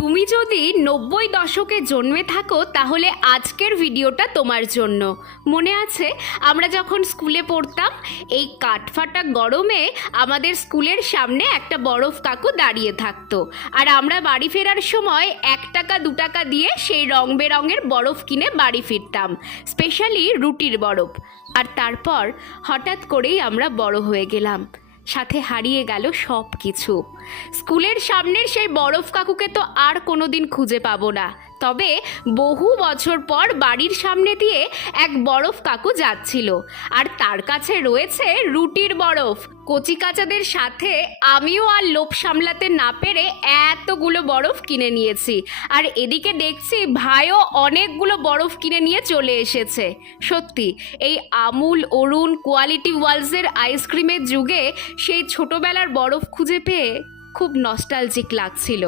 তুমি যদি 90 দশকে জন্মে থাকো তাহলে আজকের ভিডিওটা তোমার জন্য। মনে আছে আমরা যখন স্কুলে পড়তাম, এই কাঠফাটা গরমে আমাদের স্কুলের সামনে একটা বরফ কাকু দাঁড়িয়ে থাকতো, আর আমরা বাড়ি ফেরার সময় 1 টাকা 2 টাকা দিয়ে সেই রং বেরঙের বরফ কিনে বাড়ি ফিরতাম, স্পেশালি রুটির বরফ। আর তারপর হঠাৎ করেই আমরা বড় হয়ে গেলাম, সাথে হারিয়ে গেল সব কিছু। স্কুলের সামনের সেই বরফ কাকুকে তো আর কোনোদিন খুঁজে পাবো না, তবে বহু বছর পর বাড়ির সামনে দিয়ে এক বরফ কাকু যাচ্ছিল, আর তার কাছে রয়েছে রুটির বরফ। কচি কাচাদের সাথে আমিও আর লোভ সামলাতে না পেরে এতগুলো বরফ কিনে নিয়েছি, আর এদিকে দেখছি ভাইও অনেকগুলো বরফ কিনে নিয়ে চলে এসেছে। সত্যি এই আমুল, অরুণ, কোয়ালিটি ওয়ালসের আইসক্রিমের যুগে সেই ছোটবেলার বরফ খুঁজে পেয়ে খুব নস্টালজিক লাগছিল।